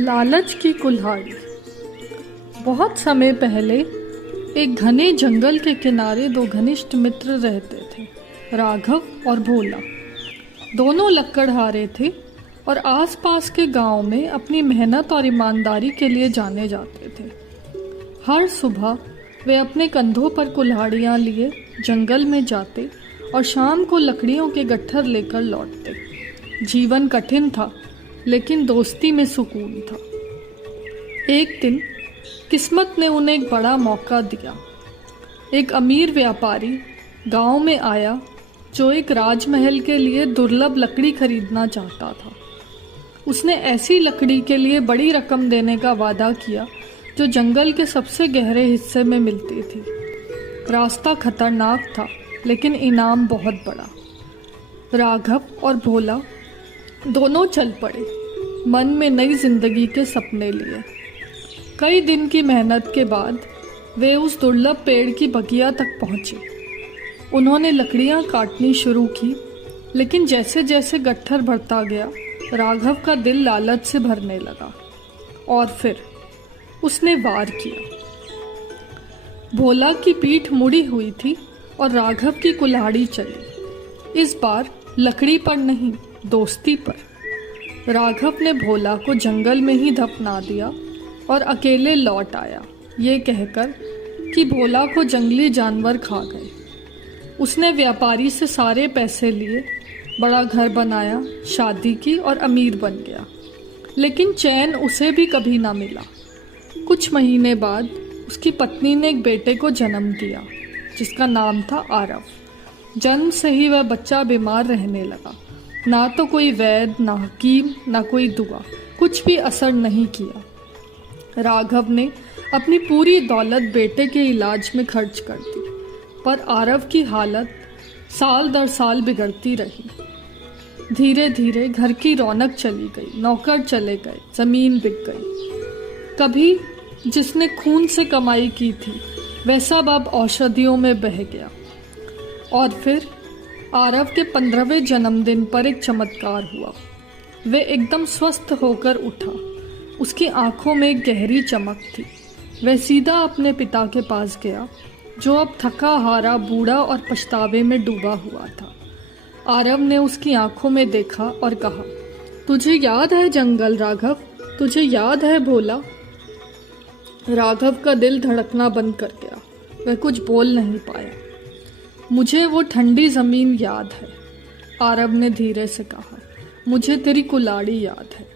लालच की कुल्हाड़ी। बहुत समय पहले एक घने जंगल के किनारे दो घनिष्ठ मित्र रहते थे, राघव और भोला। दोनों लकड़हारे थे और आसपास के गांव में अपनी मेहनत और ईमानदारी के लिए जाने जाते थे। हर सुबह वे अपने कंधों पर कुल्हाड़ियाँ लिए जंगल में जाते और शाम को लकड़ियों के गट्ठर लेकर लौटते। जीवन कठिन था, लेकिन दोस्ती में सुकून था। एक दिन किस्मत ने उन्हें एक बड़ा मौका दिया। एक अमीर व्यापारी गांव में आया जो एक राजमहल के लिए दुर्लभ लकड़ी खरीदना चाहता था। उसने ऐसी लकड़ी के लिए बड़ी रकम देने का वादा किया जो जंगल के सबसे गहरे हिस्से में मिलती थी। रास्ता खतरनाक था, लेकिन इनाम बहुत बड़ा। राघव और भोला दोनों चल पड़े, मन में नई जिंदगी के सपने लिए। कई दिन की मेहनत के बाद वे उस दुर्लभ पेड़ की बगिया तक पहुंचे। उन्होंने लकड़ियां काटनी शुरू की, लेकिन जैसे जैसे गट्ठर भरता गया, राघव का दिल लालच से भरने लगा और फिर उसने वार किया। भोला की पीठ मुड़ी हुई थी और राघव की कुल्हाड़ी चली। इस बार लकड़ी पर नहीं, दोस्ती पर। राघव ने भोला को जंगल में ही दफना दिया और अकेले लौट आया, ये कहकर कि भोला को जंगली जानवर खा गए। उसने व्यापारी से सारे पैसे लिए, बड़ा घर बनाया, शादी की और अमीर बन गया। लेकिन चैन उसे भी कभी ना मिला। कुछ महीने बाद उसकी पत्नी ने एक बेटे को जन्म दिया, जिसका नाम था आरव। जन्म से ही वह बच्चा बीमार रहने लगा। ना तो कोई वैद्य, ना हकीम, ना कोई दुआ, कुछ भी असर नहीं किया। राघव ने अपनी पूरी दौलत बेटे के इलाज में खर्च कर दी, पर आरव की हालत साल दर साल बिगड़ती रही। धीरे धीरे घर की रौनक चली गई, नौकर चले गए, जमीन बिक गई। कभी जिसने खून से कमाई की थी, वह सब अब औषधियों में बह गया। और फिर आरव के 15वें जन्मदिन पर एक चमत्कार हुआ। वे एकदम स्वस्थ होकर उठा। उसकी आंखों में एक गहरी चमक थी। वह सीधा अपने पिता के पास गया, जो अब थका हारा, बूढ़ा और पछतावे में डूबा हुआ था। आरव ने उसकी आंखों में देखा और कहा, तुझे याद है जंगल राघव? तुझे याद है भोला? राघव का दिल धड़कना बंद कर गया। वह कुछ बोल नहीं पाया। मुझे वो ठंडी जमीन याद है, आरव ने धीरे से कहा। मुझे तेरी कुल्हाड़ी याद है।